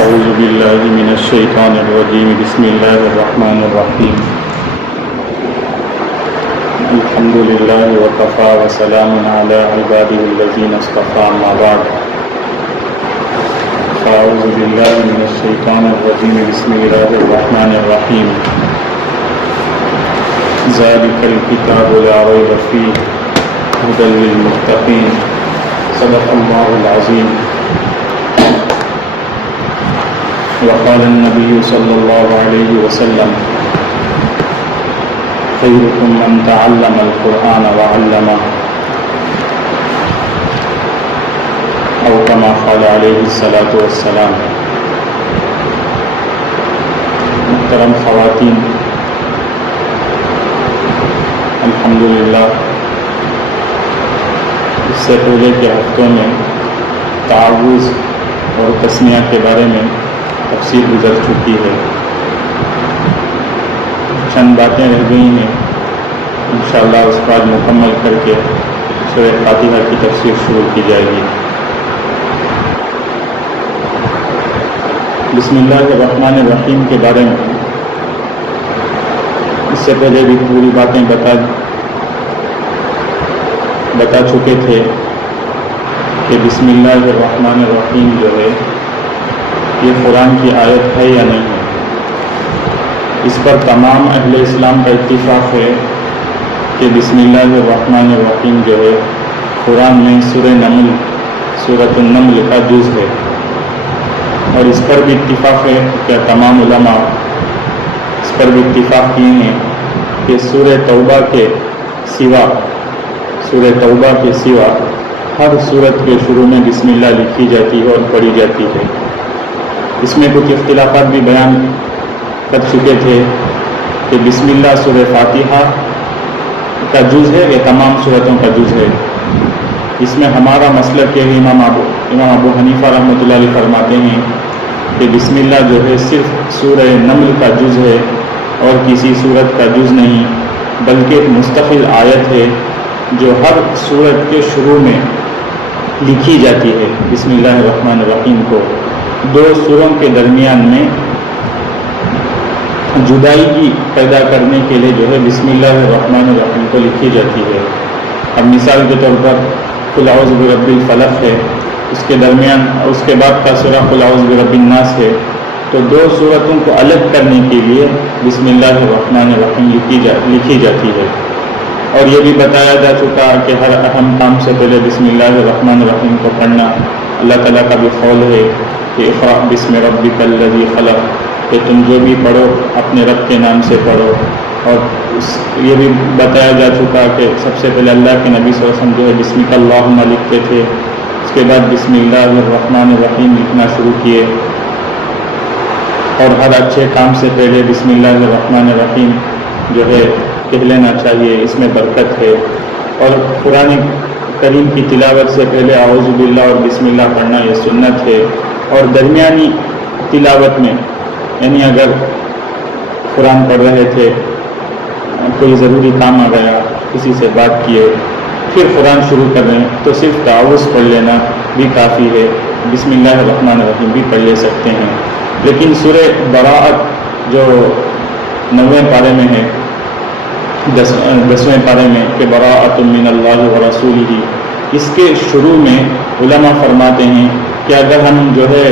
أعوذ بالله من الشيطان الرجيم بسم الله الرحمن الرحيم الحمد لله وكفى وسلام على عباده الذين اصطفى أما بعد أعوذ بالله من الشيطان الرجيم بسم الله الرحمن الرحيم ذلك الكتاب لا ريب فيه هدى للمتقين صدق الله العظيم وقال النبي صلى الله عليه وسلم خيركم من تعلم القرآن وعلمه أو كما قال عليه الصلاة والسلام. محترم خواتین، الحمدللہ اس سے پہلے کے ہفتوں میں تعوذ اور تسمیہ کے بارے میں تفصیل گزر چکی ہے. چند باتیں رہ گئی ہیں، انشاءاللہ اس کو آج مکمل کر کے سورہ فاتحہ کی تفسیر شروع کی جائے گی. بسم اللہ الرحمن الرحیم کے بارے میں اس سے پہلے بھی پوری باتیں بتا چکے تھے کہ بسم اللہ الرحمن الرحیم جو ہے یہ قرآن کی آیت ہے یا نہیں ہے. اس پر تمام اہل اسلام کا اتفاق ہے کہ بسم اللہ الرحمن الرحیم جو ہے قرآن میں سورۃ النمل کا جز ہے. اور اس پر بھی اتفاق ہے کہ تمام علماء اس پر بھی اتفاق کیے ہیں کہ سورہ توبہ کے سوا ہر سورت کے شروع میں بسم اللہ لکھی جاتی ہے اور پڑھی جاتی ہے. اس میں کچھ اختلافات بھی بیان کر چکے تھے کہ بسم اللہ سورہ فاتحہ کا جز ہے یا تمام سورتوں کا جز ہے. اس میں ہمارا مسلک ہے، امام ابو حنیفہ رحمۃ اللہ علیہ فرماتے ہیں کہ بسم اللہ جو ہے صرف سورہ نمل کا جز ہے اور کسی سورت کا جز نہیں، بلکہ ایک مستقل آیت ہے جو ہر سورت کے شروع میں لکھی جاتی ہے. بسم اللہ الرحمن الرحیم کو دو سوروں کے درمیان میں جدائی پیدا کرنے کے لیے جو ہے بسم اللہ الرحمن الرحیم کو لکھی جاتی ہے. اب مثال کے طور پر قل اعوذ برب الفلق ہے، اس کے درمیان اس کے بعد کا سورہ قل اعوذ برب الناس ہے، تو دو سورتوں کو الگ کرنے کے لیے بسم اللہ الرحمن الرحیم لکھی جاتی ہے. اور یہ بھی بتایا جا چکا کہ ہر اہم کام سے پہلے بسم اللہ الرحمن الرحیم کو پڑھنا. اللہ تعالیٰ کا بھی قول ہے کہ اقرأ بسم ربک الذی خلق، کہ تم جو بھی پڑھو اپنے رب کے نام سے پڑھو. اور یہ بھی بتایا جا چکا کہ سب سے پہلے اللہ کے نبی صلی اللہ علیہ وسلم جو ہے بسمک اللہم لکھتے تھے، اس کے بعد بسم اللہ الرحمن الرحیم لکھنا شروع کیے. اور ہر اچھے کام سے پہلے بسم اللہ الرحمن الرحیم جو ہے کہہ لینا چاہیے، اس میں برکت ہے. اور قرآن کریم کی تلاوت سے پہلے اعوذ باللہ اور بسم اللہ پڑھنا یہ سنت ہے. اور درمیانی تلاوت میں یعنی اگر قرآن پڑھ رہے تھے، کوئی ضروری کام آ گیا، کسی سے بات کیے، پھر قرآن شروع کر رہے ہیں تو صرف تعوذ پڑھ لینا بھی کافی ہے. بسم اللہ الرحمن الرحیم بھی پڑھ لے سکتے ہیں. لیکن سورہ براءت جو 9ویں پارے میں ہے، 10ویں پارے میں کہ براءۃ من اللہ ورسولہ، اس کے شروع میں علماء فرماتے ہیں کہ اگر ہم جو ہے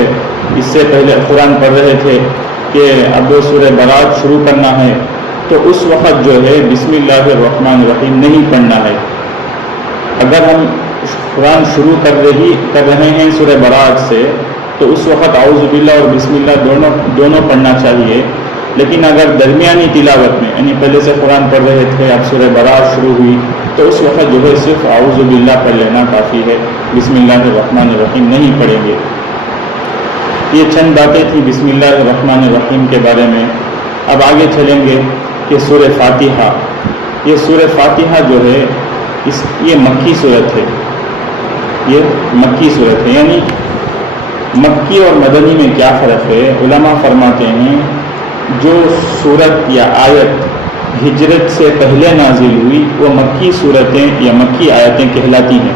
اس سے پہلے قرآن پڑھ رہے تھے کہ اب سورہ براءت شروع کرنا ہے، تو اس وقت جو ہے بسم اللہ الرحمن الرحیم نہیں پڑھنا ہے. اگر ہم قرآن شروع کر رہے ہیں سورہ براءت سے تو اس وقت اعوذ باللہ اور بسم اللہ دونوں پڑھنا چاہیے. لیکن اگر درمیانی تلاوت میں یعنی پہلے سے قرآن پڑھ رہے تھے، اب سورہ براءت شروع ہوئی، تو اس وقت جو ہے صرف اعوذ باللہ پڑھ لینا کافی ہے، بسم اللہ الرحمن الرحیم نہیں پڑھیں گے. یہ چند باتیں تھیں بسم اللہ الرحمن الرحیم کے بارے میں. اب آگے چلیں گے کہ سورہ فاتحہ، یہ سورہ فاتحہ جو ہے یہ مکی صورت ہے. یہ مکی صورت ہے. یعنی مکی اور مدنی میں کیا فرق ہے؟ علماء فرماتے ہیں جو صورت یا آیت ہجرت سے پہلے نازل ہوئی وہ مکی صورتیں یا مکی آیتیں کہلاتی ہیں،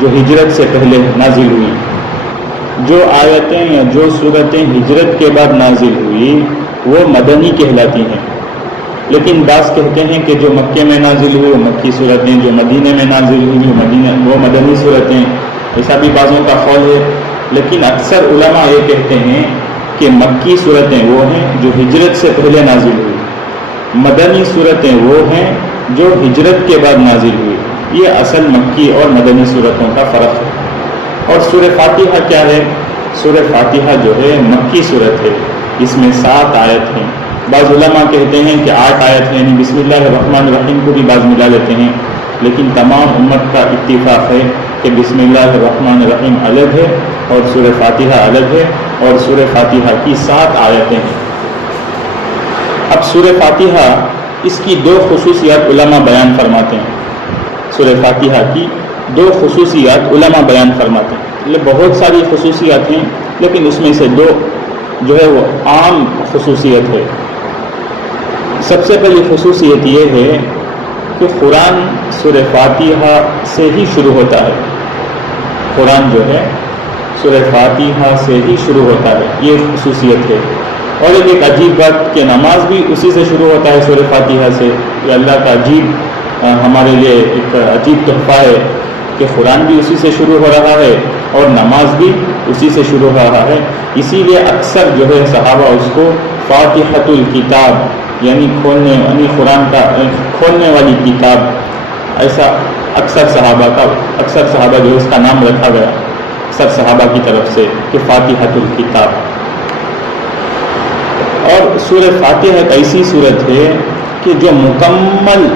جو ہجرت سے پہلے نازل ہوئی. جو آیتیں یا جو صورتیں ہجرت کے بعد نازل ہوئی وہ مدنی کہلاتی ہیں، لیکن بعض کہتے ہیں کہ جو مکے میں نازل ہوئی وہ مکی صورتیں، جو مدینے میں نازل ہوئی وہ مدنی صورتیں، ایسا بھی بعضوں کا قول ہے۔ لیکن اکثر علماء یہ کہتے ہیں کہ مکی صورتیں وہ ہیں جو ہجرت سے پہلے نازل ہوئی، مدنی صورتیں وہ ہیں جو ہجرت کے بعد نازل ہوئی۔ یہ اصل مکی اور مدنی صورتوں کا فرق ہے۔ اور سورہ فاتحہ کیا ہے؟ سورہ فاتحہ جو ہے مکی صورت ہے، اس میں 7 آیت ہیں۔ بعض علماء کہتے ہیں کہ 8 آیت ہیں، یعنی بسم اللہ الرحمن الرحیم کو بھی بعض ملا لیتے ہیں، لیکن تمام امت کا اتفاق ہے کہ بسم اللہ الرحمن الرحیم الگ ہے اور سورہ فاتحہ الگ ہے، اور سورہ فاتحہ کی 7 آیتیں ہیں۔ اب سورہ فاتحہ اس کی 2 خصوصیات علماء بیان فرماتے ہیں۔ سورہ فاتحہ کی 2 خصوصیات علماء بیان فرماتے ہیں۔ بہت ساری خصوصیات ہیں، لیکن اس میں سے 2 جو ہے وہ عام خصوصیت ہے۔ سب سے پہلی خصوصیت یہ ہے کہ قرآن سورہ فاتحہ سے ہی شروع ہوتا ہے۔ قرآن جو ہے سورہ فاتحہ سے ہی شروع ہوتا ہے، یہ خصوصیت ہے۔ اور ایک عجیب بات کہ نماز بھی اسی سے شروع ہوتا ہے، سورہ فاتحہ سے۔ یہ اللہ کا عجیب ہمارے لیے ایک عجیب تحفہ ہے کہ قرآن بھی اسی سے شروع ہو رہا ہے اور نماز بھی اسی سے شروع ہو رہا ہے۔ اسی لیے اکثر جو ہے صحابہ اس کو فاتحۃ الکتاب یعنی قرآن کا کھولنے والی کتاب، ایسا اکثر صحابہ جو اس کا نام رکھا گیا اکثر صحابہ کی طرف سے کہ فاتحۃ الکتاب۔ اور سورہ فاتحہ ایک ایسی صورت ہے کہ جو مکمل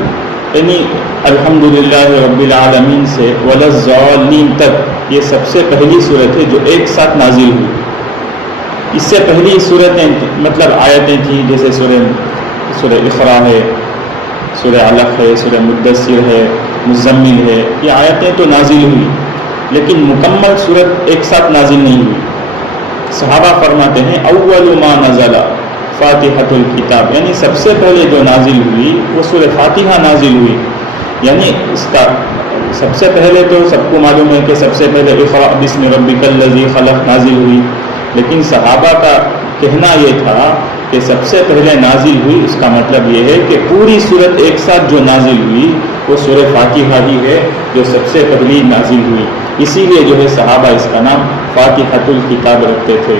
یعنی الحمدللہ رب العالمین سے وَلَضَّالِّينَ تک یہ سب سے پہلی صورت ہے جو ایک ساتھ نازل ہوئی۔ اس سے پہلی صورتیں مطلب آیتیں تھیں، جیسے سورہ اقراء ہے، سورہ علق ہے، سورہ مدثر ہے، مزمل ہے، یہ آیتیں تو نازل ہوئی لیکن مکمل صورت ایک ساتھ نازل نہیں ہوئی۔ صحابہ فرماتے ہیں اول ما نزل فاتحۃ الکتاب، یعنی سب سے پہلے جو نازل ہوئی وہ سورہ فاتحہ نازل ہوئی۔ یعنی اس کا سب سے پہلے تو سب کو معلوم ہے کہ سب سے پہلے اقرأ بسم ربک الذی خلق نازل ہوئی، لیکن صحابہ کا کہنا یہ تھا کہ سب سے پہلے نازل ہوئی، اس کا مطلب یہ ہے کہ پوری صورت ایک ساتھ جو نازل ہوئی وہ سورہ فاتحہ ہی ہے جو سب سے پہلی نازل ہوئی۔ اسی لیے جو ہے صحابہ اس کا نام فاتحۃ الکتاب رکھتے تھے۔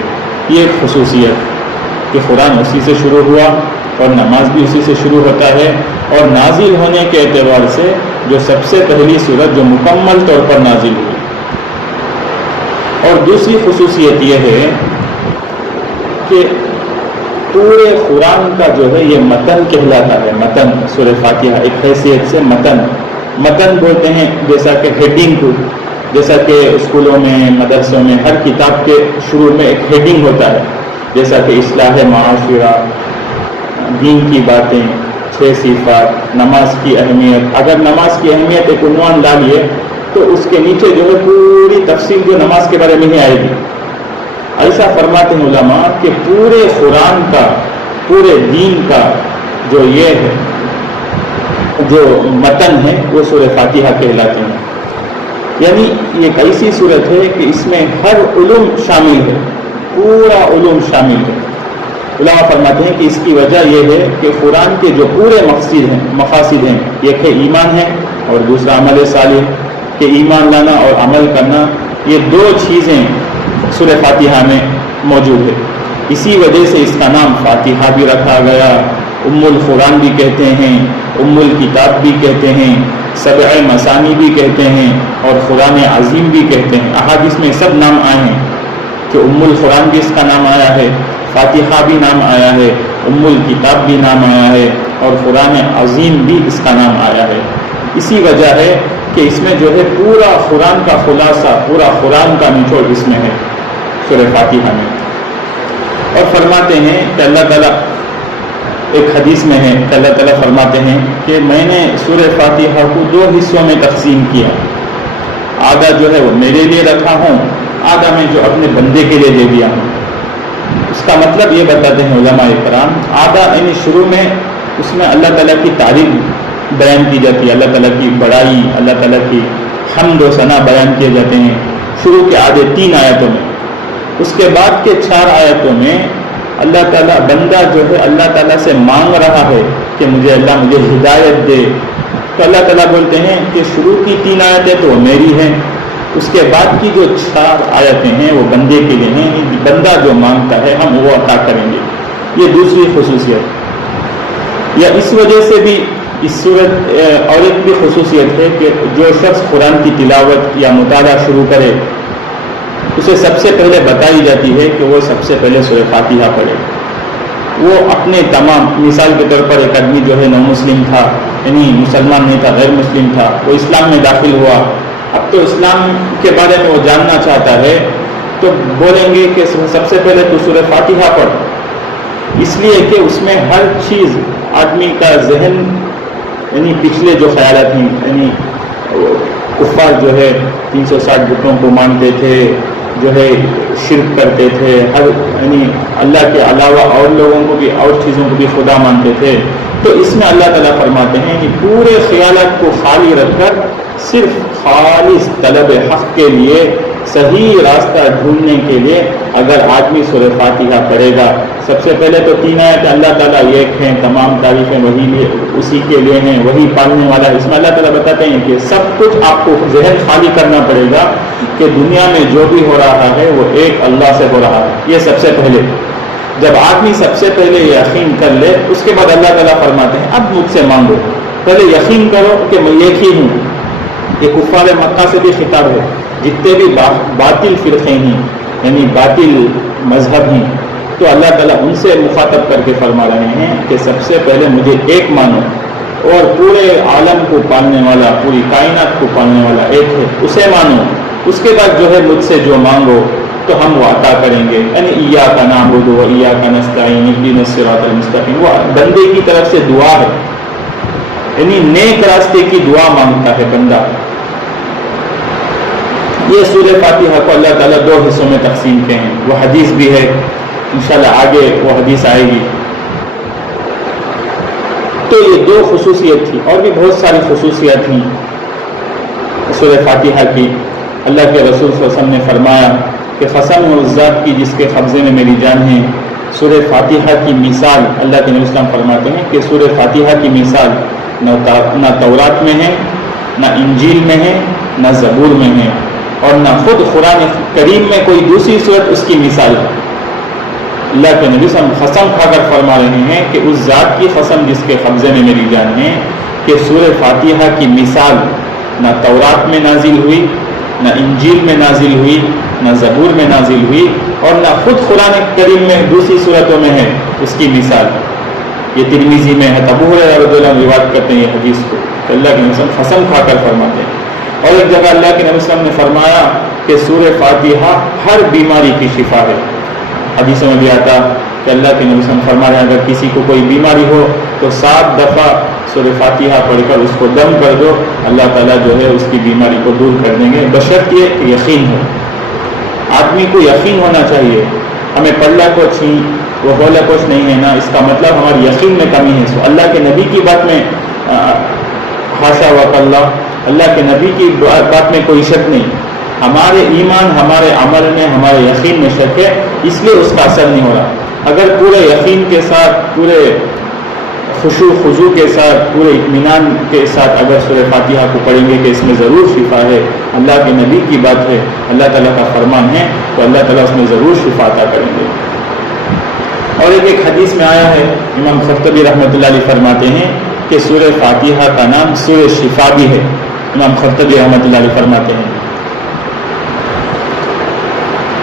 یہ ایک خصوصیت کہ قرآن اسی سے شروع ہوا اور نماز بھی اسی سے شروع ہوتا ہے، اور نازل ہونے کے اعتبار سے جو سب سے پہلی صورت جو مکمل طور پر نازل ہوئی۔ اور دوسری خصوصیت یہ ہے کہ پورے قرآن کا جو ہے یہ متن کہلاتا ہے۔ متن سورہ فاتحہ ایک حیثیت سے متن بولتے ہیں، جیسا کہ ہیڈنگ کو، جیسا کہ اسکولوں میں مدرسوں میں ہر کتاب کے شروع میں ایک ہیڈنگ ہوتا ہے، جیسا کہ اصلاح معاشرہ، دین کی باتیں، 6 صفات، نماز کی اہمیت۔ اگر نماز کی اہمیت ایک عنوان ڈالیے تو اس کے نیچے جو ہے پوری تفصیل جو نماز کے بارے میں ہی آئے گی۔ ایسا فرماتے ہیں علماء کہ پورے قرآن کا، پورے دین کا جو یہ ہے جو متن ہے وہ سورہ فاتحہ کہلاتے ہیں۔ یعنی یہ ایک ایسی صورت ہے کہ اس میں ہر علوم شامل ہے، پورا علوم شامل ہے۔ علماء فرماتے ہیں کہ اس کی وجہ یہ ہے کہ قرآن کے جو پورے مقاصد ہیں، ایک ہے ایمان ہے اور دوسرا عمل صالح، کہ ایمان لانا اور عمل کرنا، یہ 2 چیزیں سورہ فاتحہ میں موجود ہے۔ اسی وجہ سے اس کا نام فاتحہ بھی رکھا گیا، ام القرآن بھی کہتے ہیں، ام الکتاب بھی کہتے ہیں، 7 مثانی بھی کہتے ہیں، اور قرآن عظیم بھی کہتے ہیں۔ احادیث میں سب نام آئے ہیں کہ ام القرآن بھی اس کا نام آیا ہے، فاتحہ بھی نام آیا ہے، ام الکتاب بھی نام آیا ہے، اور قرآن عظیم بھی اس کا نام آیا ہے۔ اسی وجہ ہے کہ اس میں جو ہے پورا قرآن کا خلاصہ، پورا قرآن کا نچوڑ اس میں ہے سورہ فاتحہ میں۔ اور فرماتے ہیں کہ اللہ تعالیٰ، ایک حدیث میں ہے کہ اللہ تعالیٰ فرماتے ہیں کہ میں نے سورہ فاتحہ کو 2 حصوں میں تقسیم کیا، آدھا جو ہے وہ میرے لیے رکھا ہوں، آدھا میں جو اپنے بندے کے لیے دے دیا ہوں۔ اس کا مطلب یہ بتاتے ہیں علماء کرام، آدھا یعنی شروع میں اس میں اللہ تعالیٰ کی تعریف بیان کی جاتی ہے، اللہ تعالیٰ کی بڑائی، اللہ تعالیٰ کی حمد و ثنا بیان کیے جاتے ہیں شروع کے آدھے 3 آیتوں میں۔ اس کے بعد کے 4 آیتوں میں اللہ تعالیٰ بندہ جو ہے اللہ تعالیٰ سے مانگ رہا ہے کہ مجھے ہدایت دے، تو اللہ تعالیٰ بولتے ہیں کہ شروع کی 3 آیتیں تو وہ میری ہیں، اس کے بعد کی جو 4 آیتیں ہیں وہ بندے کے لیے ہیں، بندہ جو مانگتا ہے ہم وہ عطا کریں گے۔ یہ دوسری خصوصیت، یا اس وجہ سے بھی اس صورت اور ایک بھی خصوصیت ہے کہ جو شخص قرآن کی تلاوت یا مطالعہ شروع کرے اسے سب سے پہلے بتائی جاتی ہے کہ وہ سب سے پہلے سورہ فاتحہ پڑھے۔ وہ اپنے تمام، مثال کے طور پر ایک آدمی جو ہے نو مسلم تھا، یعنی مسلمان نہیں تھا، غیر مسلم تھا، وہ اسلام میں داخل ہوا، اب تو اسلام کے بارے میں وہ جاننا چاہتا ہے، تو بولیں گے کہ سب سے پہلے تو سورہ فاتحہ پڑھ، اس لیے کہ اس میں ہر چیز آدمی کا ذہن، یعنی پچھلے جو خیالات ہیں، یعنی کفار جو ہے 360 بتوں کو مانتے تھے، جو ہے شرک کرتے تھے، یعنی اللہ کے علاوہ اور لوگوں کو بھی اور چیزوں کو بھی خدا مانتے تھے، تو اس میں اللہ تعالیٰ فرماتے ہیں کہ پورے خیالات کو خالی رکھ کر صرف خالص طلب حق کے لیے، صحیح راستہ ڈھونڈنے کے لیے اگر آدمی سورہ فاتحہ پڑھے گا، سب سے پہلے تو 3 آیت اللہ تعالیٰ ایک ہیں، تمام تعریفیں وہی اسی کے لیے ہیں، وہی پالنے والا ہے، اس میں اللہ تعالیٰ بتاتے ہیں کہ سب کچھ آپ کو ذہن خالی کرنا پڑے گا کہ دنیا میں جو بھی ہو رہا ہے وہ ایک اللہ سے ہو رہا ہے، یہ سب سے پہلے۔ جب آدمی سب سے پہلے یقین کر لے، اس کے بعد اللہ تعالیٰ فرماتے ہیں اب مجھ سے مانگو، پہلے یقین کرو کہ میں ایک ہی ہوں۔ یہ کفار مکہ سے بھی خطاب ہے، جتنے بھی باطل فرقے ہیں، یعنی باطل مذہب ہیں، تو اللہ تعالیٰ ان سے مخاطب کر کے فرما رہے ہیں کہ سب سے پہلے مجھے ایک مانو، اور پورے عالم کو پالنے والا، پوری کائنات کو پالنے والا ایک ہے، اسے مانو، اس کے بعد جو ہے مجھ سے جو مانگو تو ہم وہ عطا کریں گے، یعنی ایاک نعبد و ایاک نستعین اہدنا الصراط المستقیم، وہ بندے کی طرف سے دعا ہے، یعنی نیک راستے کی دعا مانگتا ہے بندہ۔ یہ سورہ فاتحہ کو اللہ تعالیٰ 2 حصوں میں تقسیم کیے ہیں، وہ حدیث بھی ہے، انشاءاللہ آگے وہ حدیث آئے گی۔ تو یہ 2 خصوصیت تھی، اور بھی بہت ساری خصوصیات تھیں سورہ فاتحہ کی۔ اللہ کے رسول صلی اللہ علیہ وسلم نے فرمایا کہ قسم ہے اس ذات کی جس کے قبضے میں میری جان ہے، سورہ فاتحہ کی مثال، اللہ کے نبی صلی اللہ علیہ وسلم فرماتے ہیں کہ سورہ فاتحہ کی مثال نہ تورات میں ہے، نہ انجیل میں ہے، نہ زبور میں ہے، اور نہ خود قرآن کریم میں کوئی دوسری صورت اس کی مثال ہے۔ اللہ کے نبی صلی اللہ علیہ وسلم قسم کھا کر فرما رہے ہیں کہ اس ذات کی قسم جس کے قبضے میں میری جان ہے کہ سورہ فاتحہ کی مثال نہ تورات میں نازل ہوئی، نہ انجیل میں نازل ہوئی، نہ زبور میں نازل ہوئی، اور نہ خود قرآن کریم میں دوسری صورتوں میں ہے اس کی مثال۔ یہ ترمذی میں ہے، ابو ہریرہ رضی اللہ عنہ روایت کرتے ہیں یہ حدیث کو، کہ اللہ کے نبی صلی اللہ علیہ وسلم قسم کھا کر فرماتے ہیں۔ اور ایک جگہ اللہ کے نبی صلی اللہ علیہ وسلم نے فرمایا کہ سورہ فاتحہ ہر بیماری کی شفا ہے۔ حدیثوں میں بھی آتا کہ اللہ کے نبی صلی اللہ علیہ وسلم فرما رہے ہیں اگر کسی کو کوئی بیماری ہو تو 7 دفعہ سورہ فاتحہ پڑھ کر اس کو دم کر دو، اللہ تعالیٰ جو ہے اس کی بیماری کو دور کر دیں گے، بشرط یہ کہ یقین ہو۔ آدمی کو یقین ہونا چاہیے، ہمیں پڑھنا کچھ ہی وہ بولا کچھ نہیں ہے نا، اس کا مطلب ہماری یقین میں کمی ہے۔ سو اللہ کے نبی کی بات میں حاشا وکاللہ، اللہ کے نبی کی بات میں کوئی شک نہیں، ہمارے ایمان، ہمارے عمل میں، ہمارے یقین میں شک ہے، اس لیے اس کا اثر نہیں ہو رہا۔ اگر پورے یقین کے ساتھ، پورے خشوع خضوع کے ساتھ، پورے اطمینان کے ساتھ اگر سورہ فاتحہ کو پڑھیں گے کہ اس میں ضرور شفا ہے، اللہ کے نبی کی بات ہے، اللہ تعالیٰ کا فرمان ہے، تو اللہ تعالیٰ اس میں ضرور شفا عطا کریں گے۔ اور ایک حدیث میں آیا ہے، امام خرطبی رحمۃ اللہ علیہ فرماتے ہیں کہ سورہ فاتحہ کا نام سورہ شفا بھی ہے، امام خرطبی رحمۃ اللہ علیہ فرماتے ہیں۔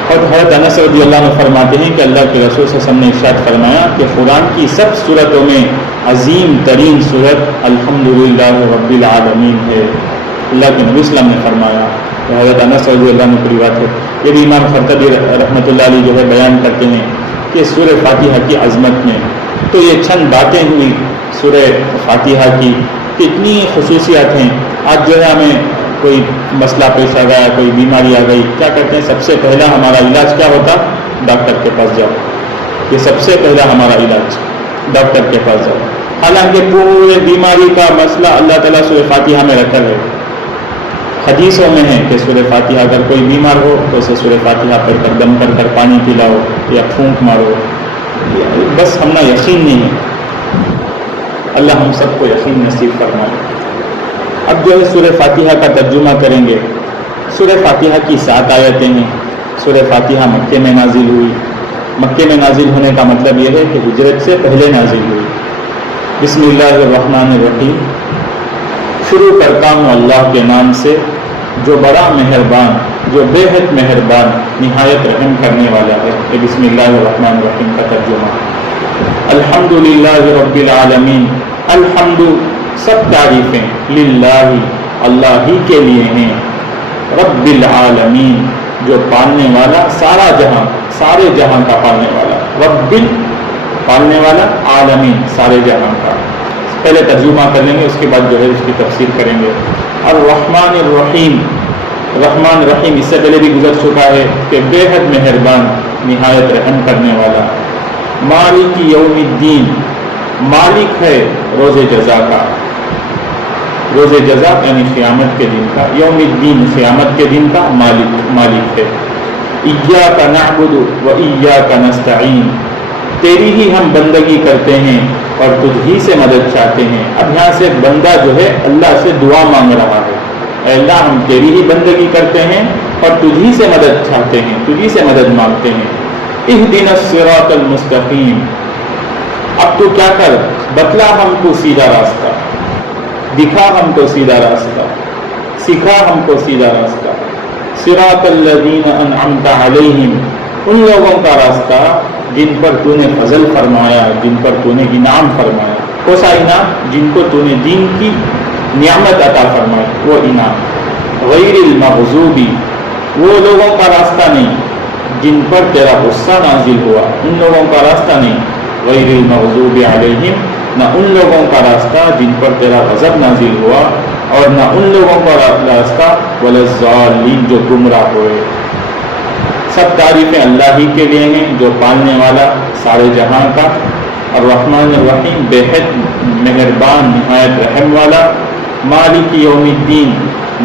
اور حضرت انس رضی اللہ عنہ فرماتے ہیں کہ اللہ کے رسول صلی اللہ علیہ وسلم نے ارشاد فرمایا کہ قرآن کی سب سورتوں میں عظیم ترین سورت الحمدللہ رب العالمین ہے، اللہ کے نبی صلی اللہ علیہ وسلم نے فرمایا۔ حضرت انس رضی اللہ عنہ کی روایت ہے، یہ بھی امام خرطبی رحمۃ اللہ علیہ جو ہے بیان کرتے ہیں کہ سورہ فاتحہ کی عظمت میں تو یہ چند باتیں ہوئی سورہ فاتحہ کی، کتنی خصوصیات ہیں۔ آج جو ہے ہمیں کوئی مسئلہ پیش آ گیا، کوئی بیماری آ گئی، کیا کرتے ہیں؟ سب سے پہلا ہمارا علاج کیا ہوتا؟ ڈاکٹر کے پاس جاؤ، یہ سب سے پہلا ہمارا علاج، ڈاکٹر کے پاس جاؤ۔ حالانکہ پورے بیماری کا مسئلہ اللہ تعالیٰ سورہ فاتحہ میں رکھا ہے، حدیثوں میں ہے کہ سورہ فاتحہ اگر کوئی بیمار ہو تو اسے سورہ فاتحہ پڑھ کر دم کر کر پانی پلاؤ یا پھونک مارو، بس ہم نہ یقین نہیں ہے، اللہ ہم سب کو یقین نصیب فرمائے۔ اب جو ہے سورہ فاتحہ کا ترجمہ کریں گے۔ سورہ فاتحہ کی 7 آیتیں ہیں۔ سورہ فاتحہ مکے میں نازل ہوئی۔ مکے میں نازل ہونے کا مطلب یہ ہے کہ ہجرت سے پہلے نازل ہوئی۔ بسم اللہ الرحمن الرحیم، شروع کرتا ہوں اللہ کے نام سے جو بڑا مہربان، جو بے حد مہربان، نہایت رحم کرنے والا ہے۔ یہ بسم اللہ الرحمن الرحیم کا ترجمہ۔ الحمدللہ رب العالمین، الحمد سب تعریفیں، للہ اللہ ہی کے لیے ہیں، رب العالمین جو پالنے والا، سارا جہاں، سارے جہاں کا پالنے والا، رب پالنے والا، عالمین سارے جہاں کا۔ پہلے ترجمہ کر لیں گے، اس کے بعد جو ہے اس کی تفسیر کریں گے۔ الرحمن الرحیم، رحمان رحیم اس سے پہلے بھی گزر چکا ہے کہ بے حد مہربان، نہایت رحم کرنے والا۔ مالک یوم الدین، مالک ہے روز جزا کا، روز جزا یعنی قیامت کے دن کا، یوم الدین قیامت کے دن کا مالک ہے۔ ایاک نعبد و ایاک نستعین، تیری ہی ہم بندگی کرتے ہیں اور تجھ ہی سے مدد چاہتے ہیں۔ اب یہاں سے بندہ جو ہے اللہ سے دعا مانگ رہا ہے، اے اللہ ہم تیری ہی بندگی کرتے ہیں اور تجھ ہی سے مدد چاہتے ہیں، تجھ ہی سے مدد مانگتے ہیں۔ اہدنا الصراط المستقیم، اب تو کیا کر، بتلا ہم کو سیدھا راستہ، دکھا ہم کو سیدھا راستہ، سکھا ہم کو سیدھا راستہ۔ صراط الذین انعمت علیہم، ان لوگوں کا راستہ جن پر تو نے فضل فرمایا، جن پر تو نے انعام فرمایا۔ کون سا انعام؟ جن کو تو نے دین کی نعمت عطا فرمائی، وہ انعام۔ غیر المغضوبی، وہ لوگوں کا راستہ نہیں جن پر تیرا غصہ نازل ہوا، ان لوگوں کا راستہ نہیں۔ غیر المغضوب علیہم، نہ ان لوگوں کا راستہ جن پر تیرا غضب نازل ہوا، اور نہ ان لوگوں کا راستہ ولا الضالین جو گمراہ ہوئے۔ سب تعریفیں اللہ ہی کے لیے ہیں جو پالنے والا، سارے جہاں کا۔ الرحمن الرحیم، بے حد مہربان، نہایت رحم والا۔ مالک یوم الدین،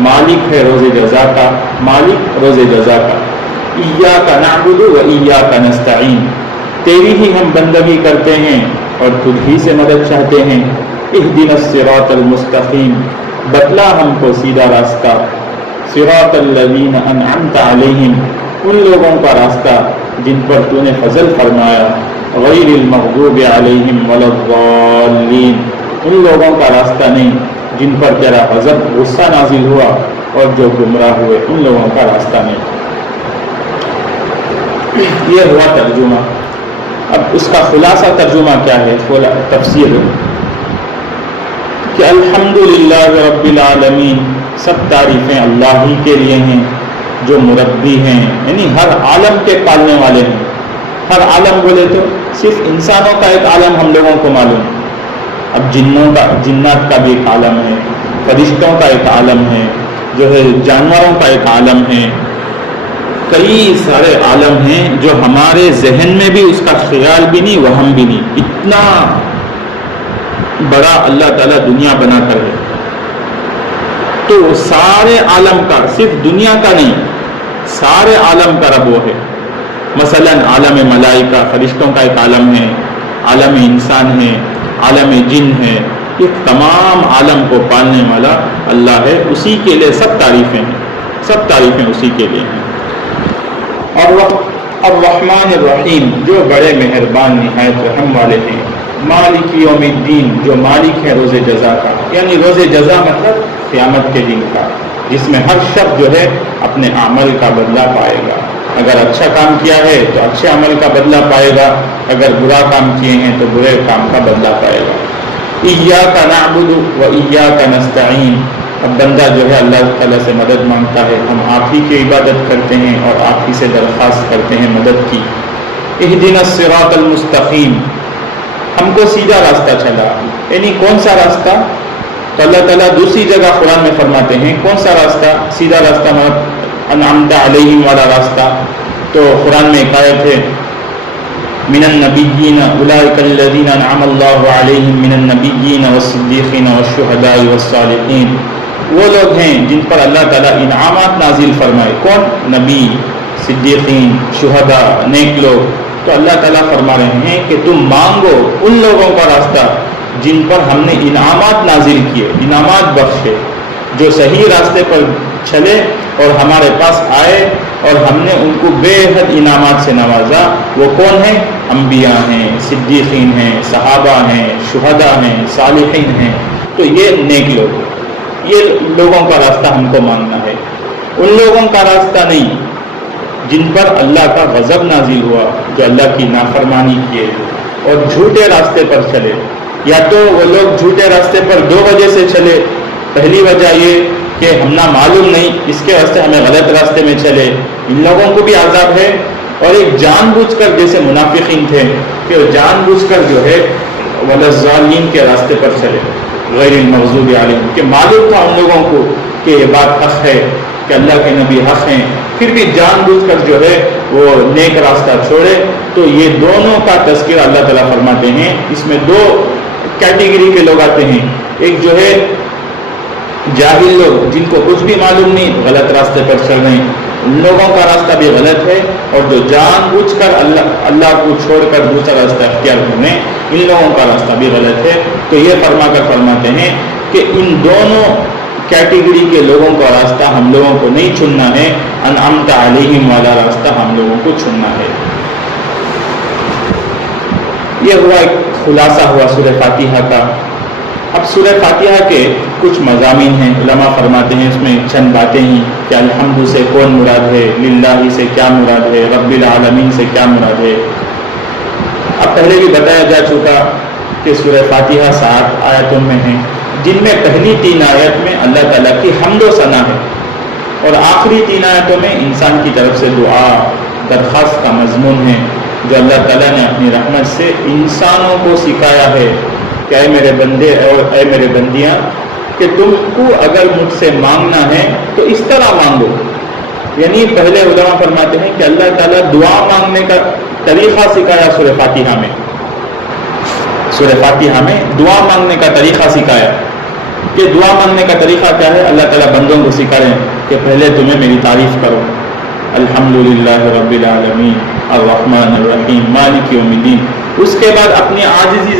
مالک ہے روز جزا کا، مالک روز جزا کا۔ ایاک نعبد و ایاک نستعین، تیری ہی ہم بندگی کرتے ہیں اور تجھ ہی سے مدد چاہتے ہیں۔ اہدنا الصراط المستقیم، بتلا ہم کو سیدھا راستہ۔ صراط الذین انعمت علیہم، ان لوگوں کا راستہ جن پر تو نے فضل فرمایا۔ غیر المغضوب علیہم ولا الضالین، ان لوگوں کا راستہ نہیں جن پر تیرا غضب، غصہ نازل ہوا اور جو گمراہ ہوئے، ان لوگوں کا راستہ نہیں۔ یہ ہوا ترجمہ۔ اب اس کا خلاصہ ترجمہ کیا ہے؟ تفسیر کہ الحمدللہ رب العالمین، سب تعریفیں اللہ ہی کے لیے ہیں جو مربی ہیں، یعنی ہر عالم کے پالنے والے ہیں۔ ہر عالم بولے تو صرف انسانوں کا ایک عالم ہم لوگوں کو معلوم، اب جنات کا بھی ایک عالم ہے، فرشتوں کا ایک عالم ہے، جو ہے جانوروں کا ایک عالم ہے، کئی سارے عالم ہیں جو ہمارے ذہن میں بھی اس کا خیال بھی نہیں، وہم بھی نہیں، اتنا بڑا اللہ تعالیٰ دنیا بنا کر ہے۔ تو سارے عالم کا، صرف دنیا کا نہیں، سارے عالم کا رب وہ ہے۔ مثلا عالم ملائکہ، فرشتوں کا ایک عالم ہے، عالم انسان ہے، عالم جن ہے، یہ تمام عالم کو پالنے والا اللہ ہے، اسی کے لیے سب تعریفیں ہیں، سب تعریفیں اسی کے لیے ہیں۔ اور الرحمن الرحیم، جو بڑے مہربان، نہایت رحم والے ہیں۔ مالک یوم الدین، جو مالک ہے روز جزا کا، یعنی روز جزا مطلب قیامت کے دن کا، جس میں ہر شخص جو ہے اپنے عمل کا بدلہ پائے گا۔ اگر اچھا کام کیا ہے تو اچھے عمل کا بدلہ پائے گا، اگر برا کام کیے ہیں تو برے کام کا بدلہ پائے گا۔ ایاک نعبد و ایاک نستعین، اب بندہ جو ہے اللہ تعالیٰ سے مدد مانگتا ہے، ہم آپ ہی کی عبادت کرتے ہیں اور آپ ہی سے درخواست کرتے ہیں مدد کی۔ اہدنا الصراط المستقیم، ہم کو سیدھا راستہ چلا، یعنی کون سا راستہ؟ تو اللہ تعالیٰ دوسری جگہ قرآن میں فرماتے ہیں کون سا راستہ سیدھا راستہ، انعمت علیہم والا راستہ۔ تو قرآن میں ایک آیت ہے، من النبیین اولئک الذین انعم اللہ علیہم من النبیین والصدیقین والشہداء والصالحین، وہ لوگ ہیں جن پر اللہ تعالیٰ انعامات نازل فرمائے. کون؟ نبی، صدیقین، شہداء، نیک لوگ. تو اللہ تعالیٰ فرما رہے ہیں کہ تم مانگو ان لوگوں کا راستہ جن پر ہم نے انعامات نازل کیے، انعامات بخشے، جو صحیح راستے پر چلے اور ہمارے پاس آئے اور ہم نے ان کو بے حد انعامات سے نوازا. وہ کون ہیں؟ انبیاء ہیں، صدیقین ہیں، صحابہ ہیں، شہداء ہیں، صالحین ہیں. تو یہ نیک لوگ، یہ لوگوں کا راستہ ہم کو مانگنا ہے. ان لوگوں کا راستہ نہیں جن پر اللہ کا غضب نازل ہوا، جو اللہ کی نافرمانی کیے اور جھوٹے راستے پر چلے. یا تو وہ لوگ جھوٹے راستے پر دو وجہ سے چلے. پہلی وجہ یہ کہ ہم نہ معلوم نہیں، اس کے واسطے ہمیں غلط راستے میں چلے، ان لوگوں کو بھی عذاب ہے. اور ایک جان بوجھ کر، جیسے منافقین تھے کہ وہ جان بوجھ کر جو ہے والظالمین کے راستے پر چلے، غیر المغضوب علیہم، کہ معلوم تھا ان لوگوں کو کہ یہ بات حق ہے، کہ اللہ کے نبی حق ہیں، پھر بھی جان بوجھ کر جو ہے وہ نیک راستہ چھوڑے. تو یہ دونوں کا تذکرہ اللہ تعالیٰ فرماتے ہیں. اس میں دو کیٹیگری کے لوگ آتے ہیں. ایک جو ہے جاہل لوگ جن کو کچھ بھی معلوم نہیں، غلط راستے پر چل رہے ہیں، ان لوگوں کا راستہ بھی غلط ہے. اور جو جان بوجھ کر اللہ کو چھوڑ کر دوسرا راستہ اختیار کرنے، ان لوگوں کا راستہ بھی غلط ہے. تو یہ فرما کر فرماتے ہیں کہ ان دونوں کیٹیگری کے لوگوں کا راستہ ہم لوگوں کو نہیں چننا ہے، انعمت علیہم والا راستہ ہم لوگوں کو چننا ہے. یہ ہوا ایک خلاصہ ہوا سورہ فاتحہ کا. اب سورہ فاتحہ کے کچھ مضامین ہیں. علماء فرماتے ہیں اس میں چند باتیں ہیں کہ الحمد سے کون مراد ہے، للہ سے کیا مراد ہے، رب العالمین سے کیا مراد ہے. اب پہلے بھی بتایا جا چکا کہ سورہ فاتحہ 7 آیتوں میں ہیں، جن میں پہلی 3 آیت میں اللہ تعالیٰ کی حمد و ثنا ہے، اور آخری 3 آیتوں میں انسان کی طرف سے دعا درخواست کا مضمون ہے، جو اللہ تعالیٰ نے اپنی رحمت سے انسانوں کو سکھایا ہے کہ اے میرے بندے اور اے میرے بندیاں، کہ تم کو اگر مجھ سے مانگنا ہے تو اس طرح مانگو. یعنی پہلے علماء فرماتے ہیں کہ اللہ تعالیٰ دعا مانگنے کا طریقہ سکھایا سورہ فاتحہ میں. سورہ فاتحہ میں دعا مانگنے کا طریقہ سکھایا. کہ دعا مانگنے کا طریقہ کیا ہے؟ اللہ تعالیٰ بندوں کو سکھا رہے ہیں کہ پہلے تمہیں میری تعریف کرو، الحمدللہ رب العالمین الرحمن الرحیم مالک یوم الدین. اس کے بعد اپنی عاجزی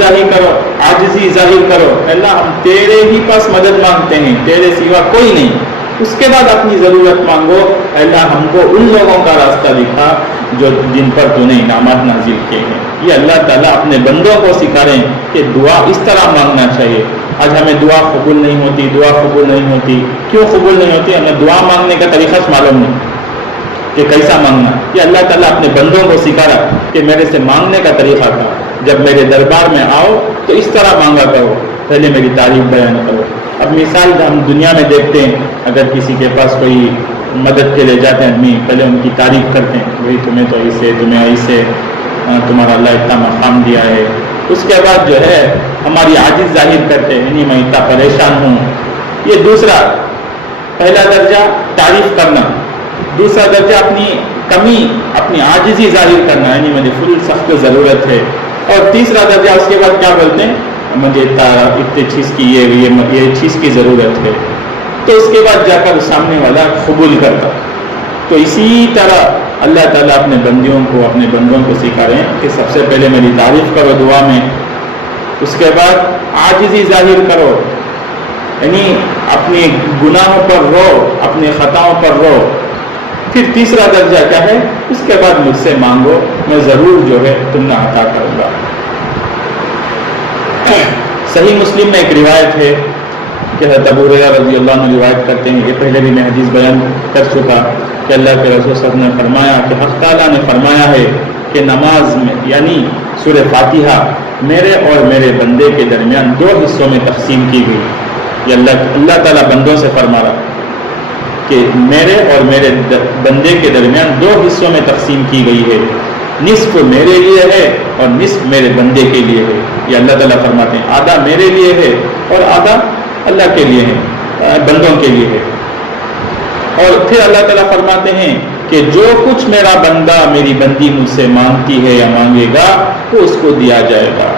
ظاہر کرو، اللہ ہم تیرے ہی پاس مدد مانگتے ہیں، تیرے سوا کوئی نہیں. اس کے بعد اپنی ضرورت مانگو، اللہ ہم کو ان لوگوں کا راستہ دکھا جو جن پر تو نے انعامات نازل کیے ہیں. یہ اللہ تعالیٰ اپنے بندوں کو سکھا رہے ہیں کہ دعا اس طرح مانگنا چاہیے. آج ہمیں دعا قبول نہیں ہوتی. کیوں قبول نہیں ہوتی؟ ہمیں دعا مانگنے کا طریقہ معلوم نہیں کہ کیسا مانگنا. یہ اللہ تعالیٰ اپنے بندوں کو سکھا رہا کہ میرے سے مانگنے کا طریقہ تھا، جب میرے دربار میں آؤ تو اس طرح مانگا کرو، پہلے میری تعریف بیان کرو. اب مثال ہم دنیا میں دیکھتے ہیں، اگر کسی کے پاس کوئی مدد کے لیے جاتے ہیں آدمی، پہلے ان کی تعریف کرتے ہیں، بھائی تمہیں تو ایسے، تمہیں ایسے، تمہارا اللہ اتنا مقام دیا ہے. اس کے بعد جو ہے ہماری عاجز ظاہر کرتے ہیں، یعنی میں اتنا پریشان ہوں. یہ دوسرا، پہلا درجہ تعریف کرنا، دوسرا درجہ اپنی کمی، اپنی عاجزی ظاہر کرنا، یعنی مجھے فل سخت ضرورت ہے. اور تیسرا درجہ اس کے بعد کیا بولتے ہیں؟ مجھے اتنے چیز کی یہ چیز کی ضرورت ہے. تو اس کے بعد جا کر سامنے والا قبول کرتا. تو اسی طرح اللہ تعالیٰ اپنے بندوں کو سکھا رہے ہیں کہ سب سے پہلے میری تعریف کرو دعا میں، اس کے بعد عاجزی ظاہر کرو، یعنی اپنے گناہوں پر رو، اپنے خطاؤں پر رو. پھر تیسرا درجہ کیا ہے؟ اس کے بعد مجھ سے مانگو، میں ضرور جو ہے تمہیں عطا کروں گا. صحیح مسلم میں ایک روایت ہے کہ حضرت ابو ہریرہ رضی اللہ عنہ روایت کرتے ہیں، یہ پہلے بھی میں حدیث بیان کر چکا کہ اللہ کے رسول صلی اللہ علیہ وسلم نے فرمایا کہ حق تعالیٰ نے فرمایا ہے کہ نماز میں، یعنی سورہ فاتحہ میرے اور میرے بندے کے درمیان 2 حصوں میں تقسیم کی گئی. یہ اللہ تعالیٰ بندوں سے فرما رہا کہ میرے اور میرے بندے کے درمیان 2 حصوں میں تقسیم کی گئی ہے، نصف میرے لیے ہے اور نصف میرے بندے کے لیے ہے. یہ اللہ تعالیٰ فرماتے ہیں آدھا میرے لیے ہے اور آدھا اللہ کے لیے ہے، بندوں کے لیے ہے. اور پھر اللہ تعالیٰ فرماتے ہیں کہ جو کچھ میرا بندہ میری بندی مجھ سے مانگتی ہے یا مانگے گا وہ اس کو دیا جائے گا.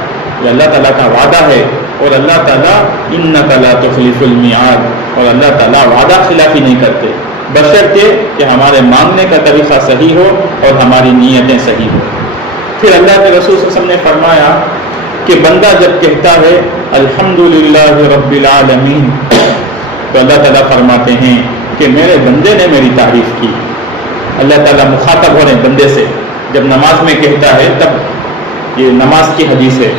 یہ اللہ تعالیٰ کا وعدہ ہے اور اللہ تعالیٰ انک لا تخلف المیعاد، اور اللہ تعالیٰ وعدہ خلافی نہیں کرتے، بشرطے کہ ہمارے مانگنے کا طریقہ صحیح ہو اور ہماری نیتیں صحیح ہو۔ پھر اللہ کے رسول صلی اللہ علیہ وسلم نے فرمایا کہ بندہ جب کہتا ہے الحمدللہ رب العالمین، تو اللہ تعالیٰ فرماتے ہیں کہ میرے بندے نے میری تعریف کی۔ اللہ تعالیٰ مخاطب ہو رہے ہیں بندے سے، جب نماز میں کہتا ہے تب، یہ نماز کی حدیث ہے،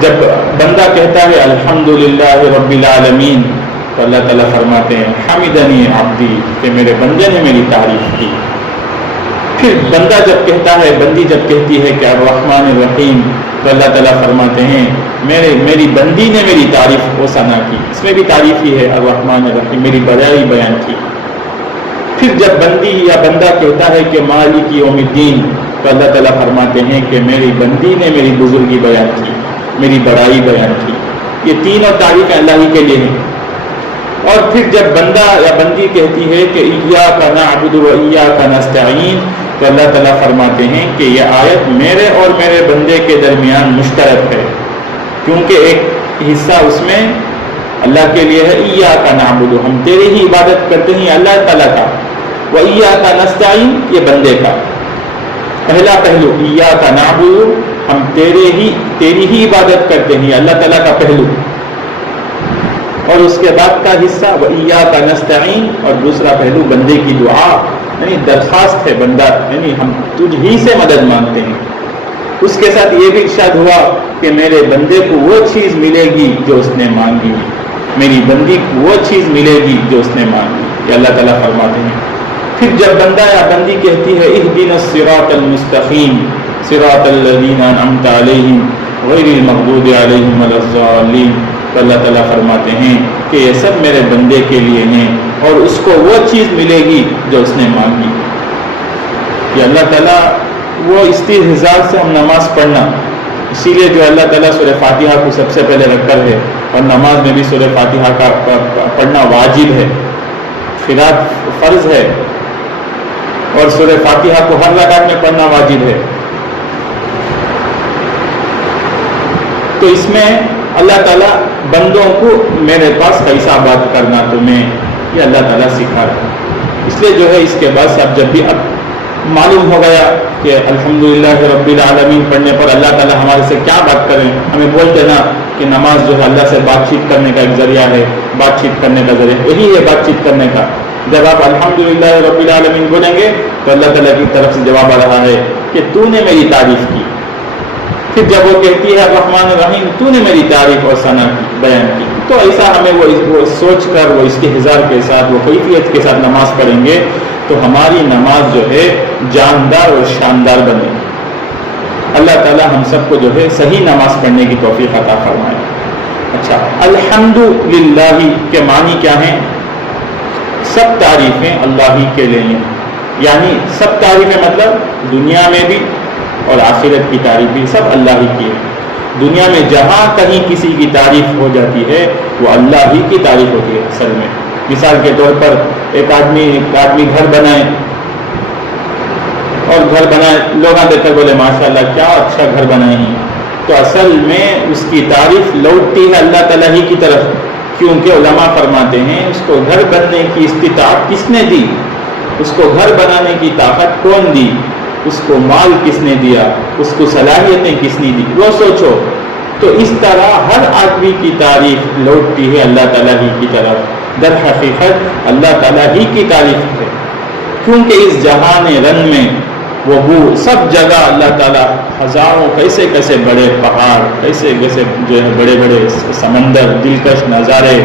جب بندہ کہتا ہے الحمدللہ رب العالمین، تو اللہ تعالیٰ فرماتے ہیں حمدنی عبدی، کہ میرے بندے نے میری تعریف کی۔ پھر بندہ جب کہتا ہے، بندی جب کہتی ہے کہ الرحمن الرحیم، تو اللہ تعالیٰ فرماتے ہیں میری بندی نے میری تعریف و ثنا کی، اس میں بھی تعریف ہی ہے الرحمن الرحیم، میری بڑائی بیان کی۔ پھر جب بندی یا بندہ کہتا ہے کہ مالک یوم الدین، تو اللہ تعالیٰ فرماتے ہیں کہ میری بندی نے میری بزرگی بیان کی، میری بڑائی بیان کی۔ یہ تینوں تعریفیں اللہ ہی کے لیے ہیں۔ اور پھر جب بندہ یا بندی کہتی ہے کہ ایاک نعبد و ایاک نستعین، تو اللہ تعالیٰ فرماتے ہیں کہ یہ آیت میرے اور میرے بندے کے درمیان مشترک ہے، کیونکہ ایک حصہ اس میں اللہ کے لیے ہے، ایاک نعبد، ہم تیری ہی عبادت کرتے ہیں اللہ تعالیٰ کا، و ایاک نستعین، یہ بندے کا پہلا پہلو، ایاک نعبد، ہم تیری ہی عبادت کرتے ہیں اللہ تعالیٰ کا پہلو، اور اس کے بعد کا حصہ وَإِيَّاكَ نَسْتَعِينُ، اور دوسرا پہلو بندے کی دعا، یعنی درخواست ہے بندہ، یعنی ہم تجھ ہی سے مدد مانگتے ہیں۔ اس کے ساتھ یہ بھی ارشاد ہوا کہ میرے بندے کو وہ چیز ملے گی جو اس نے مانگی، میری بندی کو وہ چیز ملے گی جو اس نے مانگی، یہ اللہ تعالیٰ فرماتے ہیں۔ پھر جب بندہ یا بندی کہتی ہے اهدنا الصراط المستقیم صراط الذین انعمت علیہم غیر المغضوب علیہم ولا الضالین، تو اللہ تعالیٰ فرماتے ہیں کہ یہ سب میرے بندے کے لیے ہیں اور اس کو وہ چیز ملے گی جو اس نے مانگی۔ یہ اللہ تعالیٰ وہ استحضار سے ہم نماز پڑھنا، اسی لیے جو اللہ تعالیٰ سورہ فاتحہ کو سب سے پہلے رکھ کر ہے، اور نماز میں بھی سورہ فاتحہ کا پڑھنا واجب ہے، قرات فرض ہے، اور سورہ فاتحہ کو ہر رکعت میں پڑھنا واجب ہے۔ تو اس میں اللہ تعالیٰ بندوں کو میرے پاس کیسا بات کرنا تمہیں، یہ اللہ تعالیٰ سکھا رہا ہے۔ اس لیے جو ہے اس کے بعد سے اب جب بھی اب معلوم ہو گیا کہ الحمدللہ رب العالمین پڑھنے پر اللہ تعالیٰ ہمارے سے کیا بات کریں، ہمیں بولتے نا کہ نماز جو ہے اللہ سے بات چیت کرنے کا ایک ذریعہ ہے، بات چیت کرنے کا ذریعہ یہی ہے بات چیت کرنے کا۔ جب آپ الحمدللہ رب العالمین بولیں گے تو اللہ تعالیٰ کی طرف سے جواب آ رہا ہے کہ تو نے میری تعریف کی۔ پھر جب وہ کہتی ہے الرحمن الرحیم، تو نے میری تعریف اور ثنا بیان کی، تو ایسا ہمیں وہ سوچ کر، وہ استحضار کے ساتھ، وہ کیفیت کے ساتھ نماز پڑھیں گے تو ہماری نماز جو ہے جاندار اور شاندار بنے گی۔ اللہ تعالیٰ ہم سب کو جو ہے صحیح نماز پڑھنے کی توفیق عطا فرمائے۔ اچھا، الحمدللہ کے معنی کیا ہیں؟ سب تعریفیں اللہ ہی کے لیے ہیں، یعنی سب تعریفیں مطلب دنیا میں بھی اور آخرت کی تعریف بھی سب اللہ ہی کی ہے۔ دنیا میں جہاں کہیں کسی کی تعریف ہو جاتی ہے وہ اللہ ہی کی تعریف ہوتی ہے اصل میں۔ مثال کے طور پر ایک آدمی گھر بنائے، اور گھر بنائے، لوگ دیکھ کر بولے ماشاءاللہ کیا اچھا گھر بنائے ہیں، تو اصل میں اس کی تعریف لوٹتی ہے اللہ تعالیٰ ہی کی طرف، کیونکہ علماء فرماتے ہیں اس کو گھر بننے کی استطاعت کس نے دی، اس کو گھر بنانے کی طاقت کون دی، اس کو مال کس نے دیا، اس کو صلاحیتیں کس نے دی، وہ سوچو۔ تو اس طرح ہر آدمی کی تعریف لوٹتی ہے اللہ تعالیٰ ہی کی طرف۔ در حقیقت اللہ تعالیٰ ہی کی تعریف ہے، کیونکہ اس جہان رن میں وہ سب جگہ اللہ تعالیٰ ہزاروں کیسے کیسے بڑے پہاڑ، کیسے کیسے جو ہے بڑے بڑے سمندر، دلکش نظارے،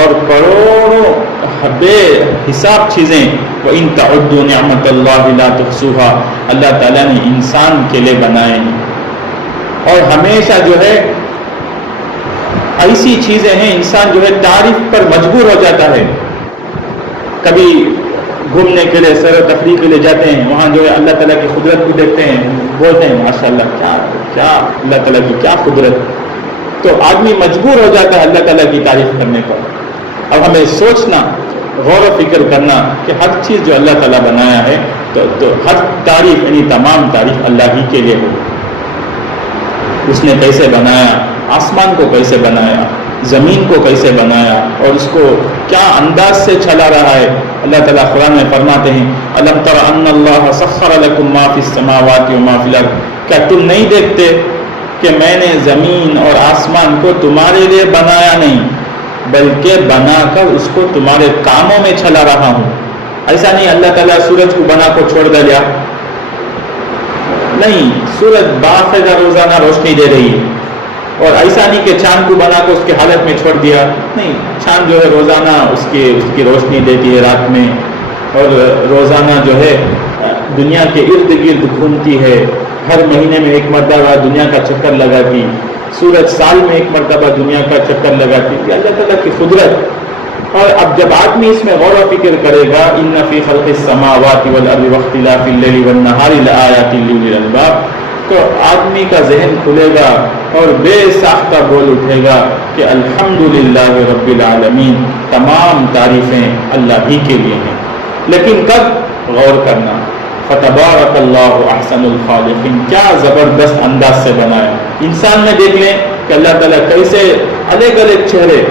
اور کروڑوں بے حساب چیزیں، وَإِن تَعُدُّوا نِعْمَةَ اللَّهِ لَا تُحْصُوهَا، اللہ تعالیٰ نے انسان کے لیے بنائے ہیں۔ اور ہمیشہ جو ہے ایسی چیزیں ہیں انسان جو ہے تعریف پر مجبور ہو جاتا ہے۔ کبھی گھومنے کے لیے، سیر و تفریح کے لیے جاتے ہیں، وہاں جو ہے اللہ تعالیٰ کی قدرت کو دیکھتے ہیں، بولتے ہیں ماشاءاللہ کیا اللہ تعالیٰ کی کیا قدرت، تو آدمی مجبور ہو جاتا ہے اللہ تعالیٰ کی تعریف کرنے پر۔ اب ہمیں سوچنا، غور و فکر کرنا کہ ہر چیز جو اللہ تعالیٰ بنایا ہے تو ہر تعریف، یعنی تمام تعریف اللہ ہی کے لیے ہو۔ اس نے کیسے بنایا، آسمان کو کیسے بنایا، زمین کو کیسے بنایا، اور اس کو کیا انداز سے چلا رہا ہے۔ اللہ تعالیٰ قرآن میں فرماتے ہیں الم تر ان اللہ سخر لکم ما فی السماوات وما فی الارض، کیا تم نہیں دیکھتے کہ میں نے زمین اور آسمان کو تمہارے لیے بنایا نہیں بلکہ بنا کر اس کو تمہارے کاموں میں چلا رہا ہوں۔ ایسا نہیں اللہ تعالیٰ سورج کو بنا کو چھوڑ دیا، نہیں، سورج باقاعدہ روزانہ روشنی دے رہی ہے، اور ایسا نہیں کہ چاند کو بنا کو اس کے حالت میں چھوڑ دیا، نہیں، چاند جو ہے روزانہ اس کی روشنی دیتی ہے رات میں، اور روزانہ جو ہے دنیا کے ارد گرد گھومتی ہے، ہر مہینے میں ایک مرتبہ دنیا کا چکر لگاتی، سورج سال میں ایک مرتبہ دنیا کا چکر لگاتی، یہ اللہ تعالیٰ کی قدرت۔ اور اب جب آدمی اس میں غور و فکر کرے گا ان فی خلق السماوات والارض واختلاف اللیل والنہار لآیات لأولی الالباب، تو آدمی کا ذہن کھلے گا اور بے ساختہ بول اٹھے گا کہ الحمدللہ رب العالمین، تمام تعریفیں اللہ ہی کے لیے ہیں۔ لیکن کب غور کرنا، فتبارک اللہ احسن الخالقین، کیا زبردست انداز سے بنایا۔ انسان میں دیکھ لیں کہ اللہ تعالیٰ کیسے الگ الگ چہرے،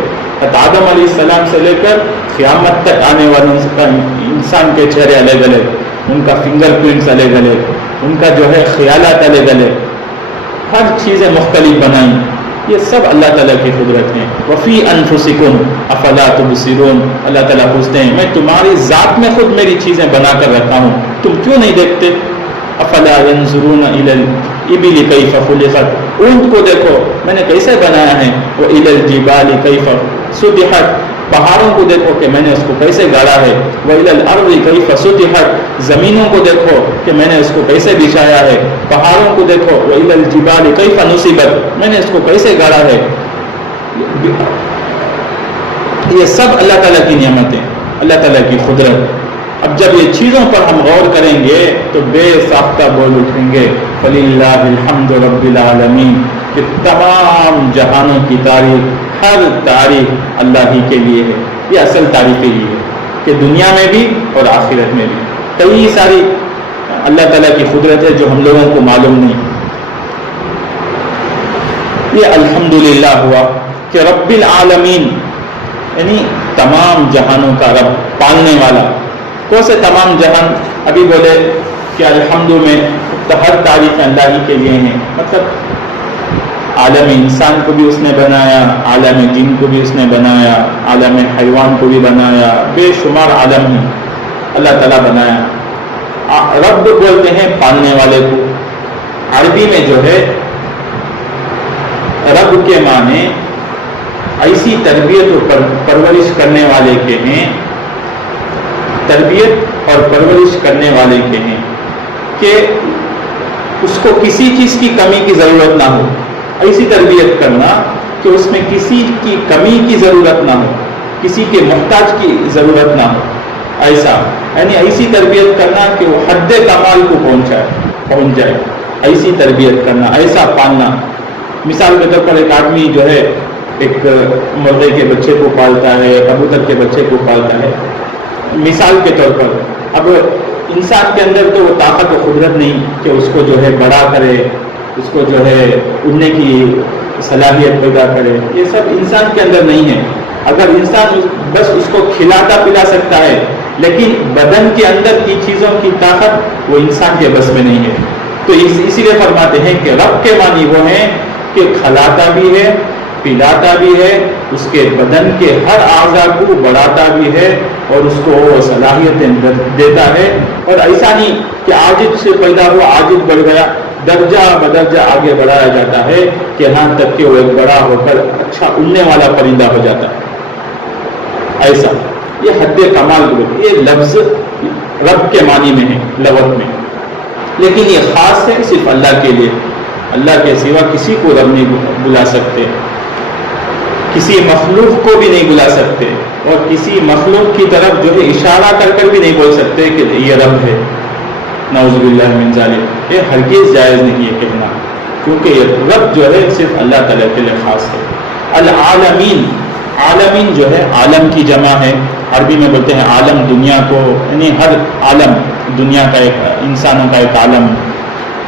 آدم علیہ السلام سے لے کر قیامت تک آنے والے انسان کے چہرے الگ الگ، ان کا فنگر پرنٹس الگ الگ، ان کا جو ہے خیالات الگ الگ، ہر چیزیں مختلف بنائیں، یہ سب اللہ تعالیٰ کی قدرت ہے۔ وفی انفسکم افلا تبصرون، اللہ تعالیٰ پوچھتے ہیں میں تمہاری ذات میں خود میری چیزیں بنا کر رکھا ہوں، تم کیوں نہیں دیکھتے؟ افلا ينظرون الى الابل كيف خلقت، اونٹ کو دیکھو میں نے کیسے بنایا ہے، والى الجبال كيف سطحت، پہاڑوں کو دیکھو کہ میں نے اس کو کیسے گاڑا ہے، والى الارض كيف سطحت، زمینوں کو دیکھو کہ میں نے اس کو کیسے بچھایا ہے، پہاڑوں کو دیکھو والى الجبال كيف نصبت، میں نے اس کو کیسے گاڑا ہے۔ یہ سب اللہ تعالیٰ کی نعمتیں، اللہ تعالیٰ کی قدرت۔ اب جب یہ چیزوں پر ہم غور کریں گے تو بے ساختہ بول اٹھیں گے فَلِلَّهِ الْحَمْدُ رَبِّ الْعَالَمِينَ، کہ تمام جہانوں کی تعریف، ہر تعریف اللہ ہی کے لیے ہے۔ یہ اصل تعریف ہی ہے کہ دنیا میں بھی اور آخرت میں بھی کئی ساری اللہ تعالیٰ کی قدرت ہے جو ہم لوگوں کو معلوم نہیں۔ یہ الحمدللہ ہوا کہ رب العالمین، یعنی تمام جہانوں کا رب، پالنے والا۔ کون سے تمام جہان؟ ابھی بولے کہ الحمد میں تو ہر تعریف اللہ ہی کے لیے ہیں، مطلب عالم انسان کو بھی اس نے بنایا، عالم جن کو بھی اس نے بنایا، عالم حیوان کو بھی بنایا، بے شمار عالم ہی اللہ تعالیٰ بنایا۔ رب بولتے ہیں پالنے والے کو۔ عربی میں جو ہے رب کے معنی ایسی تربیت اور پرورش کرنے والے کے ہیں، تربیت اور پرورش کرنے والے کے ہیں کہ اس کو کسی چیز کی کمی کی ضرورت نہ ہو، ایسی تربیت کرنا کہ اس میں کسی کی کمی کی ضرورت نہ ہو، کسی کے محتاج کی ضرورت نہ ہو، ایسا، یعنی ایسی تربیت کرنا کہ وہ حد کمال کو پہنچ جائے، ایسی تربیت کرنا، ایسا پالنا۔ مثال کے طور پر ایک آدمی جو ہے ایک مرغے کے بچے کو پالتا ہے، کبوتر کے بچے کو پالتا ہے، مثال کے طور پر۔ اب انسان کے اندر تو وہ طاقت و قدرت نہیں کہ اس کو جو ہے بڑا کرے، اس کو جو ہے اڑنے کی صلاحیت پیدا کرے، یہ سب انسان کے اندر نہیں ہے۔ اگر انسان بس اس کو کھلاتا پلا سکتا ہے، لیکن بدن کے اندر کی چیزوں کی طاقت وہ انسان کے بس میں نہیں ہے۔ تو اسی لیے فرماتے ہیں کہ رب کے معنی وہ ہیں کہ کھلاتا بھی ہے، پلاتا بھی ہے، اس کے بدن کے ہر اعضاء کو بڑھاتا بھی ہے اور اس کو صلاحیتیں دیتا ہے، اور ایسا نہیں کہ عاجز سے پیدا ہوا عاجز بڑھ گیا، درجہ بدرجہ آگے بڑھایا جاتا ہے کہ یہاں تک کہ وہ ایک بڑا ہو کر اچھا اڑنے والا پرندہ ہو جاتا ہے۔ ایسا یہ حد کمال، یہ لفظ رب کے معنی میں ہے لغت میں، لیکن یہ خاص ہے صرف اللہ کے لیے۔ اللہ کے سوا کسی کو رب نہیں بلا سکتے، کسی مخلوق کو بھی نہیں بلا سکتے، اور کسی مخلوق کی طرف جو ہے اشارہ کر کر بھی نہیں بول سکتے کہ یہ رب ہے، نعوذ باللہ من ذالک۔ یہ ہرگز جائز نہیں ہے کہنا، کیونکہ یہ رب جو ہے صرف اللہ تعالیٰ کے لیے خاص ہے۔ العالمین، عالمین جو ہے عالم کی جمع ہے، عربی میں بولتے ہیں عالم دنیا کو، یعنی ہر عالم، دنیا کا ایک، انسانوں کا ایک عالم۔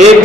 1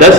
10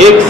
1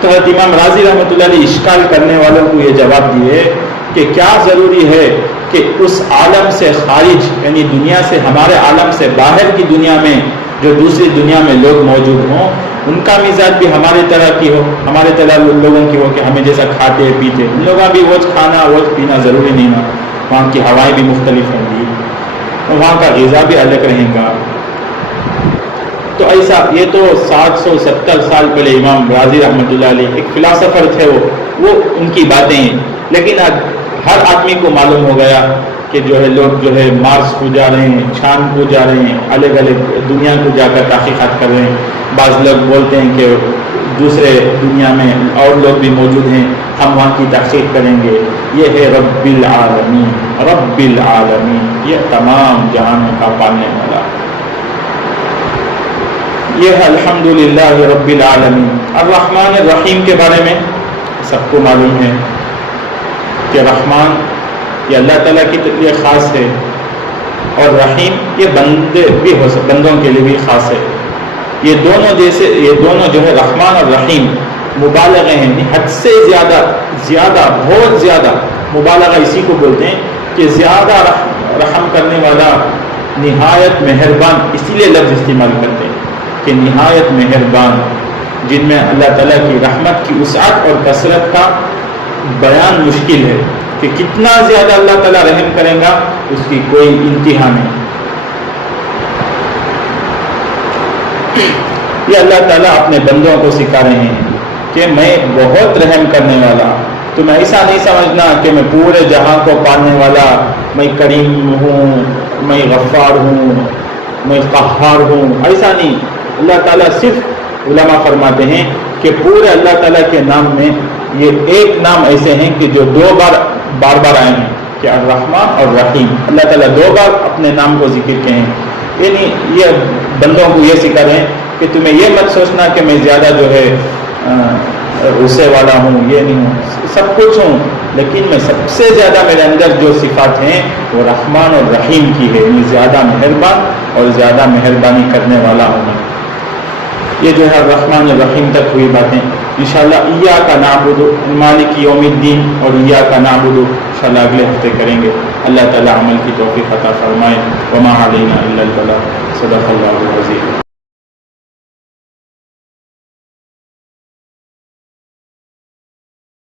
تو حضرت امام راضی رحمۃ اللہ علیہ اشکال کرنے والوں کو یہ جواب دیے کہ کیا ضروری ہے کہ اس عالم سے خارج یعنی دنیا سے ہمارے عالم سے باہر کی دنیا میں جو دوسری دنیا میں لوگ موجود ہوں ان کا مزاج بھی ہمارے طرح کی ہو، ہمارے طرح لوگوں کی ہو کہ ہمیں جیسا کھاتے پیتے، ان لوگوں بھی وہ کھانا وہ پینا ضروری نہیں نا، وہاں کی ہوائیں بھی مختلف ہوں گی، وہاں کا غذا بھی الگ رہے گا. تو ایسا یہ تو 770 سال پہلے امام راضی رحمۃ اللہ علیہ ایک فلاسفر تھے، وہ ان کی باتیں ہیں. لیکن ہر آدمی کو معلوم ہو گیا کہ جو ہے لوگ جو ہے مارس کو جا رہے ہیں، چاند کو جا رہے ہیں، الگ الگ دنیا کو جا کر تحقیقات کر رہے ہیں. بعض لوگ بولتے ہیں کہ دوسرے دنیا میں اور لوگ بھی موجود ہیں، ہم وہاں کی تحقیق کریں گے. یہ ہے رب العالمین، رب العالمین، یہ تمام جہانوں کا پالنے والا. یہ ہے الحمدللہ رب العالمین. الرحمن الرحیم کے بارے میں سب کو معلوم ہے کہ رحمان یہ اللہ تعالیٰ کے لیے خاص ہے اور رحیم یہ بندوں کے لیے بھی خاص ہے. یہ دونوں جو ہے رحمان اور رحیم مبالغے ہیں، حد سے زیادہ بہت زیادہ. مبالغہ اسی کو بولتے ہیں کہ زیادہ رحم کرنے والا، نہایت مہربان، اسی لیے لفظ استعمال کرتے ہیں کہ نہایت مہربان، جن میں اللہ تعالیٰ کی رحمت کی وسعت اور کثرت کا بیان مشکل ہے کہ کتنا زیادہ اللہ تعالیٰ رحم کرے گا، اس کی کوئی انتہا نہیں. یہ اللہ تعالیٰ اپنے بندوں کو سکھا رہے ہیں کہ میں بہت رحم کرنے والا. تم ایسا نہیں سمجھنا کہ میں پورے جہاں کو پالنے والا، میں کریم ہوں، میں غفار ہوں، میں قہار ہوں، ایسا نہیں. اللہ تعالیٰ صرف علماء فرماتے ہیں کہ پورے اللہ تعالیٰ کے نام میں یہ ایک نام ایسے ہیں کہ جو دو بار آئے ہیں کہ الرحمن اور رحیم. اللہ تعالیٰ 2 بار اپنے نام کو ذکر کہیں. یعنی یہ بندوں کو یہ سکھا رہے ہیں کہ تمہیں یہ مت سوچنا کہ میں زیادہ جو ہے غصے والا ہوں، یہ نہیں ہوں، سب کچھ ہوں، لیکن میں سب سے زیادہ میرے اندر جو صفات ہیں وہ رحمان اور رحیم کی ہے. میں زیادہ مہربان اور زیادہ مہربانی کرنے والا ہوں. یہ جو ہے الرحمن الرحیم تک ہوئی باتیں. انشاءاللہ ایاک نعبد مالک یوم الدین اور ایاک نعبد انشاءاللہ اگلے ہفتے کریں گے. اللہ تعالی عمل کی توفیق عطا فرمائے. وما علینا الا البلاغ. صدق اللہ العظیم.